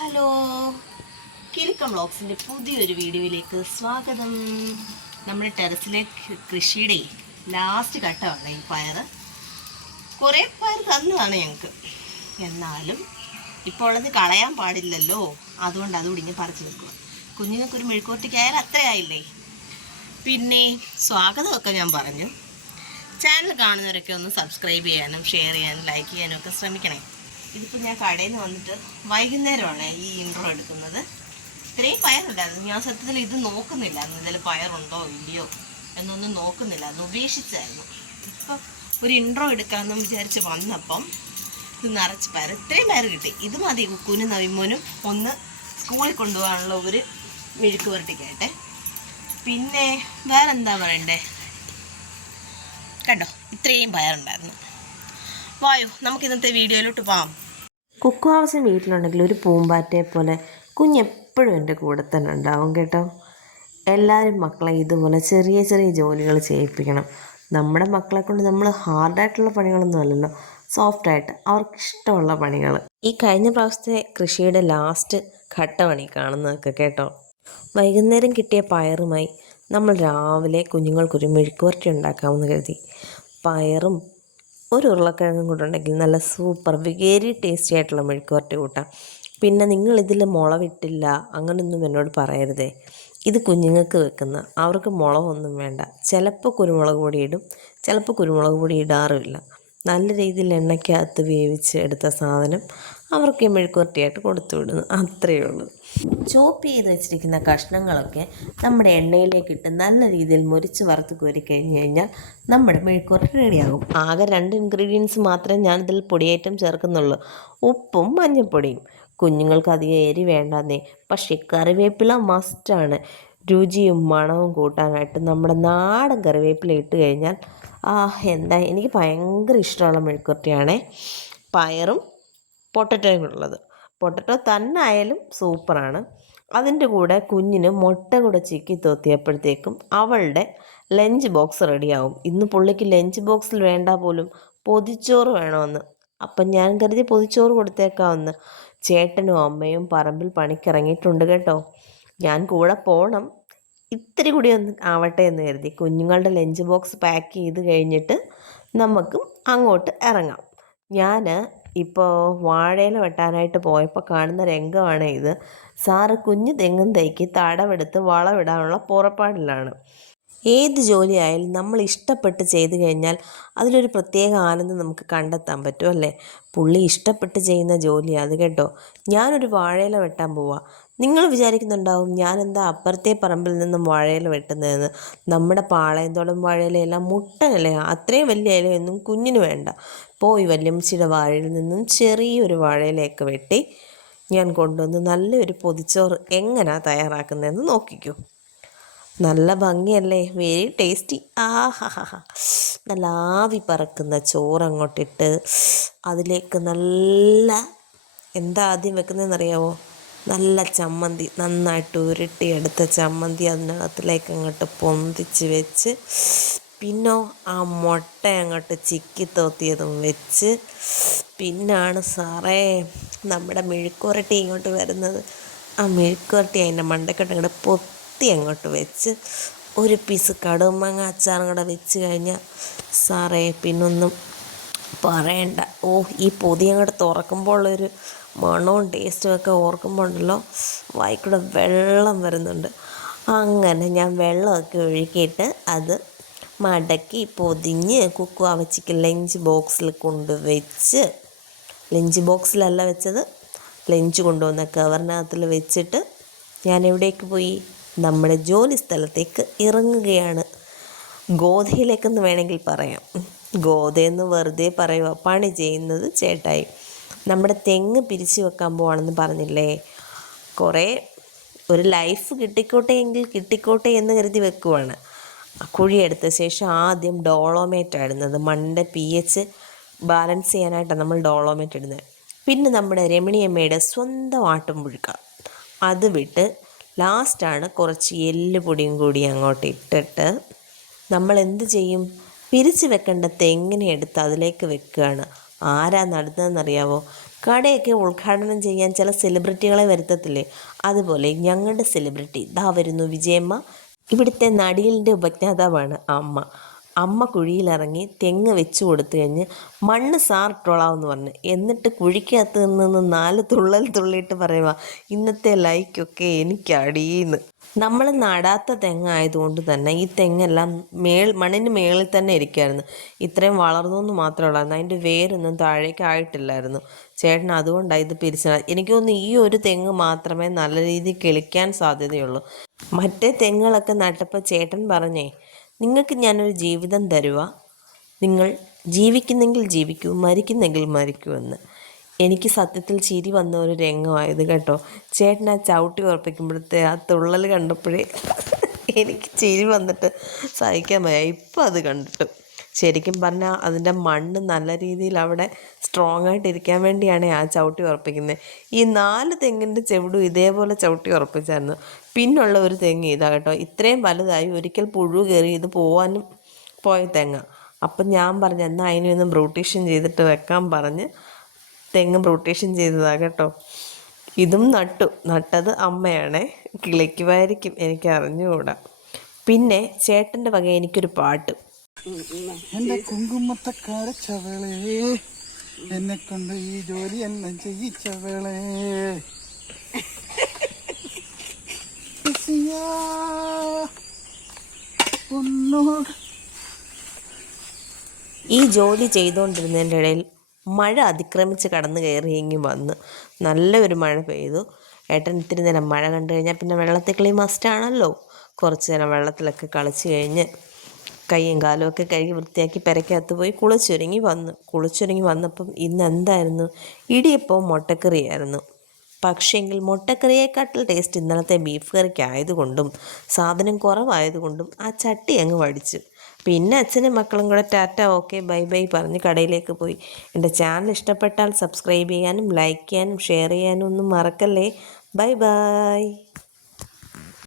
Hello, Kilukkam വ്ളോഗ്സിൻ്റെ പുതിയൊരു വീഡിയോയിലേക്ക് സ്വാഗതം. നമ്മുടെ ടെറസിലെ കൃഷിയുടെ ലാസ്റ്റ് ഘട്ടമാണ് ഈ പയർ. കുറേ പയർ തന്നതാണ് ഞങ്ങൾക്ക്. എന്നാലും ഇപ്പോൾ അത് കളയാൻ പാടില്ലല്ലോ, അതുകൊണ്ട് അതുകൂടി ഇങ്ങനെ പറിച്ച് വെക്കുക. കുഞ്ഞുങ്ങൾക്കൊരു മെഴുക്കുവരട്ടിക്കായാലും അത്രയായില്ലേ. പിന്നെ സ്വാഗതമൊക്കെ ഞാൻ പറഞ്ഞു. ചാനൽ കാണുന്നവരൊക്കെ ഒന്ന് സബ്സ്ക്രൈബ് ചെയ്യാനും ഷെയർ ചെയ്യാനും ലൈക്ക് ചെയ്യാനും ഒക്കെ ശ്രമിക്കണേ. ഇതിപ്പോൾ ഞാൻ കടയിൽ നിന്ന് വന്നിട്ട് വൈകുന്നേരമാണ് ഈ ഇൻട്രോ എടുക്കുന്നത്. ഇത്രയും പയറുണ്ടായിരുന്നു. ഞാൻ സത്യത്തിൽ ഇത് നോക്കുന്നില്ലായിരുന്നു, ഇതിൽ പയറുണ്ടോ ഇല്ലയോ എന്നൊന്നും നോക്കുന്നില്ലായിരുന്നു, ഉപേക്ഷിച്ചായിരുന്നു. ഇപ്പം ഒരു ഇൻട്രോ എടുക്കാമെന്നും വിചാരിച്ച് വന്നപ്പം ഇത് നിറച്ച് പയർ, ഇത്രയും പയർ കിട്ടി. ഇത് മതി കുക്കുവിനും നവിമോനും ഒന്ന് സ്കൂളിൽ കൊണ്ടുപോകാനുള്ള ഒരു മെഴുക്ക് പുരട്ടിക്കായിട്ടെ. പിന്നെ വേറെന്താ പറയണ്ടേ, കണ്ടോ ഇത്രയും പയറുണ്ടായിരുന്നു. വായു, നമുക്ക് ഇന്നത്തെ വീഡിയോയിലോട്ട് പോകാം. കുക്കു ഹൗസ് വീട്ടിലുണ്ടെങ്കിൽ ഒരു പൂമ്പാറ്റയെ പോലെ കുഞ്ഞെപ്പോഴും എൻ്റെ കൂടെ തന്നെ ഉണ്ടാവും കേട്ടോ. എല്ലാവരും മക്കളെ ഇതുപോലെ ചെറിയ ചെറിയ ജോലികൾ ചെയ്യിപ്പിക്കണം. നമ്മുടെ മക്കളെ കൊണ്ട് നമ്മൾ ഹാർഡായിട്ടുള്ള പണികളൊന്നും അല്ലല്ലോ, സോഫ്റ്റായിട്ട് അവർക്കിഷ്ടമുള്ള പണികൾ. ഈ കഴിഞ്ഞ പ്രാവശ്യത്തെ കൃഷിയുടെ ലാസ്റ്റ് ഘട്ടമാണ് ഈ കാണുന്നതൊക്കെ കേട്ടോ. വൈകുന്നേരം കിട്ടിയ പയറുമായി നമ്മൾ രാവിലെ കുഞ്ഞുങ്ങൾക്കൊരു മെഴുക്കുവരട്ടി ഉണ്ടാക്കാമെന്ന് കരുതി. പയറും ഒരു ഉരുളക്കിഴങ്ങും കൂടെ ഉണ്ടെങ്കിൽ നല്ല സൂപ്പർ വെരി ടേസ്റ്റി ആയിട്ടുള്ള മെഴുക്കുവരട്ടി കൂട്ടാം. പിന്നെ നിങ്ങളിതിൽ മുളകിട്ടില്ല അങ്ങനെയൊന്നും എന്നോട് പറയരുതേ. ഇത് കുഞ്ഞുങ്ങൾക്ക് വെക്കുന്ന, അവർക്ക് മുളകൊന്നും വേണ്ട. ചിലപ്പോൾ കുരുമുളക് പൊടി ഇടും, ചിലപ്പോൾ കുരുമുളക് പൊടി ഇടാറുമില്ല. നല്ല രീതിയിൽ എണ്ണയ്ക്കകത്ത് വേവിച്ച് എടുത്ത സാധനം അവർക്ക് മെഴുക്കുവരട്ടിയായിട്ട് കൊടുത്തു വിടുന്നു, അത്രയേ ഉള്ളൂ. ചോപ്പ് ചെയ്ത് വെച്ചിരിക്കുന്ന കഷ്ണങ്ങളൊക്കെ നമ്മുടെ എണ്ണയിലേക്കിട്ട് നല്ല രീതിയിൽ മുരിച്ച് വറുത്ത് കോരി കഴിഞ്ഞ് കഴിഞ്ഞാൽ നമ്മുടെ മെഴുക്കുവരട്ടി റെഡിയാകും. ആകെ 2 ഇൻഗ്രീഡിയൻസ് മാത്രമേ ഞാനിതിൽ പൊടിയേറ്റം ചേർക്കുന്നുള്ളൂ, ഉപ്പും മഞ്ഞൾപ്പൊടിയും. കുഞ്ഞുങ്ങൾക്ക് അധികം എരി വേണ്ടെന്നേ, പക്ഷേ കറിവേപ്പില മസ്റ്റാണ്. രുചിയും മണവും കൂട്ടാനായിട്ട് നമ്മുടെ നാടൻ കറിവേപ്പില ഇട്ട് കഴിഞ്ഞാൽ എന്താ, എനിക്ക് ഭയങ്കര ഇഷ്ടമുള്ള മെഴുക്കുവരട്ടിയാണേ. പയറും പൊട്ടറ്റോയും ഉള്ളത്. പൊട്ടറ്റോ തന്നെ ആയാലും സൂപ്പറാണ്. അതിൻ്റെ കൂടെ കുഞ്ഞിന് മുട്ട കൂടെ ചിക്കി തോത്തിയപ്പോഴത്തേക്കും അവളുടെ ലഞ്ച് ബോക്സ് റെഡിയാവും. ഇന്ന് പുള്ളിക്ക് ലഞ്ച് ബോക്സിൽ വേണ്ട പോലും പൊതിച്ചോറ് വേണമെന്ന്. അപ്പം ഞാൻ കരുതി പൊതിച്ചോറ് കൊടുത്തേക്കാമെന്ന്. ചേട്ടനും അമ്മയും പറമ്പിൽ പണിക്കിറങ്ങിയിട്ടുണ്ട് കേട്ടോ. ഞാൻ കൂടെ പോകണം, ഇത്തിരി കൂടി ഒന്ന് ആവട്ടെ എന്ന് കരുതി. കുഞ്ഞുങ്ങളുടെ ലഞ്ച് ബോക്സ് പാക്ക് ചെയ്ത് കഴിഞ്ഞിട്ട് നമുക്കും അങ്ങോട്ട് ഇറങ്ങാം. ഞാൻ ഇപ്പോൾ വാഴയില വെട്ടാനായിട്ട് പോയപ്പോൾ കാണുന്ന രംഗമാണ് ഇത്. സാറ് കുഞ്ഞു തെങ്ങും തൈക്ക് തടവെടുത്ത് വളമിടാനുള്ള പുറപ്പാടിലാണ്. ഏത് ജോലിയായാലും നമ്മൾ ഇഷ്ടപ്പെട്ട് ചെയ്തു കഴിഞ്ഞാൽ അതിലൊരു പ്രത്യേക ആനന്ദം നമുക്ക് കണ്ടെത്താൻ പറ്റും അല്ലേ. പുള്ളി ഇഷ്ടപ്പെട്ട് ചെയ്യുന്ന ജോലിയാണ് അത് കേട്ടോ. ഞാനൊരു വാഴയില വെട്ടാൻ പോവാം. നിങ്ങൾ വിചാരിക്കുന്നുണ്ടാവും ഞാനെന്താ അപ്പുറത്തെ പറമ്പിൽ നിന്നും വാഴയില വെട്ടുന്നതെന്ന്. നമ്മുടെ പാളയത്തോളം വാഴയിലയെല്ലാം മുട്ടനിലയാണ്, അത്രയും വലിയ ഇലയൊന്നും കുഞ്ഞിന് വേണ്ട. പോയി വല്യമ്മച്ചിയുടെ വാഴയിൽ നിന്നും ചെറിയൊരു വാഴയിലയൊക്കെ വെട്ടി ഞാൻ കൊണ്ടുവന്ന് നല്ലൊരു പൊതിച്ചോറ് എങ്ങനെയാണ് തയ്യാറാക്കുന്നതെന്ന് നോക്കിക്കോ. നല്ല ഭംഗിയല്ലേ, വെരി ടേസ്റ്റി. നല്ല ആവി പറക്കുന്ന ചോറ് അങ്ങോട്ടിട്ട് അതിലേക്ക് നല്ല എന്താ ആദ്യം വെക്കുന്നതെന്നറിയാമോ, നല്ല ചമ്മന്തി, നന്നായിട്ട് ഉരുട്ടിയെടുത്ത ചമ്മന്തി അതിനകത്തിലേക്ക് അങ്ങോട്ട് പൊന്തിച്ച് വെച്ച്, പിന്നോ ആ മുട്ട അങ്ങോട്ട് ചിക്കി തോത്തിയതും വെച്ച്, പിന്നാണ് സാറേ നമ്മുടെ മെഴുക്കുവരട്ടി ഇങ്ങോട്ട് വരുന്നത്. ആ മെഴുക്കുവരട്ടി അതിൻ്റെ മണ്ടയ്ക്കോട്ട് അങ്ങോട്ട് പൊത്തി അങ്ങോട്ട് വെച്ച് ഒരു പീസ് കടുമാങ്ങ അച്ചാറും കൂടെ വെച്ച് കഴിഞ്ഞാൽ സാറേ പിന്നൊന്നും പറയണ്ട. ഈ പൊതി അങ്ങോട്ട് തുറക്കുമ്പോഴുള്ളൊരു മണവും ടേസ്റ്റും ഒക്കെ ഓർക്കുമ്പോൾ ഉണ്ടല്ലോ വായിക്കൂടെ വെള്ളം വരുന്നുണ്ട്. അങ്ങനെ ഞാൻ വെള്ളമൊക്കെ ഒഴുക്കിയിട്ട് അത് മടക്കി പൊതിഞ്ഞ് കുക്കു അവച്ചിക്ക് ലഞ്ച് ബോക്സിൽ കൊണ്ടുവച്ച്, ലഞ്ച് ബോക്സിലല്ല വെച്ചത്, ലഞ്ച് കൊണ്ടുവന്ന കവറിനകത്തിൽ വെച്ചിട്ട് ഞാൻ എവിടേക്ക് പോയി, നമ്മുടെ ജോലി സ്ഥലത്തേക്ക് ഇറങ്ങുകയാണ്. ഗോതയിലേക്കെന്ന് വേണമെങ്കിൽ പറയാം. ഗോതയെന്ന് വെറുതെ പറയുക, പണി ചെയ്യുന്നത് ചേട്ടായി. നമ്മുടെ തെങ്ങ് പിരിച്ചു വെക്കാൻ പോവാണെന്ന് പറഞ്ഞില്ലേ, കുറേ ഒരു ലൈഫ് കിട്ടിക്കോട്ടെ എങ്കിൽ കിട്ടിക്കോട്ടെ എന്ന് കരുതി വെക്കുവാണ്. കുഴിയെടുത്ത ശേഷം ആദ്യം ഡോളോമേറ്റ് ഇടുന്നത്, മണ്ണിൻ്റെ pH ബാലൻസ് ചെയ്യാനായിട്ടാണ് നമ്മൾ ഡോളോമേറ്റ് ഇടുന്നത്. പിന്നെ നമ്മുടെ രമണിയമ്മയുടെ സ്വന്തം ആട്ടുംപുഴുക്ക അത് വിട്ട് ലാസ്റ്റാണ് കുറച്ച് എല്ലുപൊടിയും കൂടി അങ്ങോട്ട് ഇട്ടിട്ട് നമ്മൾ എന്ത് ചെയ്യും, പിരിച്ച് വെക്കേണ്ട തെങ്ങിനെ എടുത്ത് അതിലേക്ക് വെക്കുകയാണ്. ആരാ നടുന്നതെന്നറിയാവോ, കടയൊക്കെ ഉദ്ഘാടനം ചെയ്യാൻ ചില സെലിബ്രിറ്റികളെ വരുത്തത്തില്ലേ, അതുപോലെ ഞങ്ങളുടെ സെലിബ്രിറ്റി ദാ വരുന്നു വിജയമ്മ. ഇവിടുത്തെ നടിയലിൻ്റെ ഉപജ്ഞാതാവാണ് അമ്മ കുഴിയിലിറങ്ങി തെങ്ങ് വെച്ച് കൊടുത്തു കഴിഞ്ഞ് മണ്ണ് സാറിട്ടോളാമെന്ന് പറഞ്ഞു. എന്നിട്ട് കുഴിക്കകത്ത് നിന്ന് 4 തുള്ളൽ തുള്ളിയിട്ട് പറയുക, ഇന്നത്തെ ലൈക്കൊക്കെ എനിക്കടീന്ന്. നമ്മൾ നടാത്ത തെങ്ങായതുകൊണ്ട് തന്നെ ഈ തെങ്ങെല്ലാം മണ്ണിന് മേളിൽ തന്നെ ഇരിക്കുമായിരുന്നു. ഇത്രയും വളർന്നു എന്ന് മാത്രമേ ഉള്ളായിരുന്നു, അതിൻ്റെ വേരൊന്നും താഴേക്ക് ആയിട്ടില്ലായിരുന്നു. ചേട്ടൻ അതുകൊണ്ടാണ് ഇത് പിരിച്ചത്. എനിക്ക് തോന്നുന്നു ഈ ഒരു തെങ്ങ് മാത്രമേ നല്ല രീതിയിൽ കിളിക്കാൻ സാധ്യതയുള്ളൂ. മറ്റേ തെങ്ങുകളൊക്കെ നട്ടപ്പോൾ ചേട്ടൻ പറഞ്ഞേ, നിങ്ങൾക്ക് ഞാനൊരു ജീവിതം തരുക, നിങ്ങൾ ജീവിക്കുന്നെങ്കിൽ ജീവിക്കൂ, മരിക്കുന്നെങ്കിൽ മരിക്കൂ എന്ന്. എനിക്ക് സത്യത്തിൽ ചിരി വന്ന ഒരു രംഗമായത് കേട്ടോ. ചേട്ടൻ ആ ചവിട്ടി ഉറപ്പിക്കുമ്പോഴത്തെ ആ തുള്ളൽ കണ്ടപ്പോഴേ എനിക്ക് ചിരി വന്നിട്ട് സഹിക്കാൻ വയ്യ ഇപ്പം അത് കണ്ടിട്ട്. ശരിക്കും പറഞ്ഞാൽ അതിൻ്റെ മണ്ണ് നല്ല രീതിയിൽ അവിടെ സ്ട്രോങ് ആയിട്ടിരിക്കാൻ വേണ്ടിയാണ് ആ ചവിട്ടി ഉറപ്പിക്കുന്നത്. ഈ 4 തെങ്ങിൻ്റെ ചുവടും ഇതേപോലെ ചവിട്ടി ഉറപ്പിച്ചായിരുന്നു. പിന്നുള്ള ഒരു തെങ്ങ് ഇതാ കേട്ടോ, ഇത്രയും വലുതായി ഒരിക്കൽ പുഴു കയറി ഇത് പോയ തെങ്ങ. അപ്പം ഞാൻ പറഞ്ഞു എന്നാൽ അതിനൊന്ന് ബ്രൂട്ടീഷൻ ചെയ്തിട്ട് വെക്കാൻ പറഞ്ഞ് തെങ്ങ് ബ്രൂട്ടീഷൻ ചെയ്തതാണ് കേട്ടോ. ഇതും നട്ടത് അമ്മയാണേ. കിളിക്കുമായിരിക്കും, എനിക്ക് അറിഞ്ഞുകൂടാ. പിന്നെ ചേട്ടൻ്റെ വക എനിക്കൊരു പാട്ട്. എന്റെ കുങ്കുമത്തക്കാരച്ചവളെ, എന്നെ കൊണ്ട് ഈ ജോലി എല്ലാം ചെയ്യിച്ചവളെ, ഈ ജോലി ചെയ്തുകൊണ്ടിരുന്നതിൻ്റെ ഇടയിൽ മഴ അതിക്രമിച്ച് കടന്നു കയറിയെങ്കിൽ വന്ന് നല്ലൊരു മഴ പെയ്തു. ഏട്ടൻ ഇത്തിരി നേരം മഴ കണ്ടു കഴിഞ്ഞാൽ പിന്നെ വെള്ളത്തിൽ കളി മസ്റ്റാണല്ലോ. കുറച്ച് നേരം വെള്ളത്തിലൊക്കെ കളിച്ച് കഴിഞ്ഞ് കൈയും കാലും ഒക്കെ കഴുകി വൃത്തിയാക്കി പെരക്കകത്ത് പോയി കുളിച്ചൊരുങ്ങി വന്നപ്പം ഇന്ന് എന്തായിരുന്നു, ഇടിയപ്പവും മുട്ടക്കറിയായിരുന്നു. പക്ഷേങ്കിൽ മുട്ടക്കറിയേക്കാട്ടിൽ ടേസ്റ്റ് ഇന്നലത്തെ ബീഫ് കറിക്കായതുകൊണ്ടും സാധനം കുറവായതുകൊണ്ടും ആ ചട്ടി അങ്ങ് വടിച്ചു. പിന്നെ അച്ഛനും മക്കളും കൂടെ ടാറ്റ ഓക്കെ ബൈ ബൈ പറഞ്ഞ് കടയിലേക്ക് പോയി. എൻ്റെ ചാനൽ ഇഷ്ടപ്പെട്ടാൽ സബ്സ്ക്രൈബ് ചെയ്യാനും ലൈക്ക് ചെയ്യാനും ഷെയർ ചെയ്യാനും ഒന്നും മറക്കല്ലേ. Bye bye.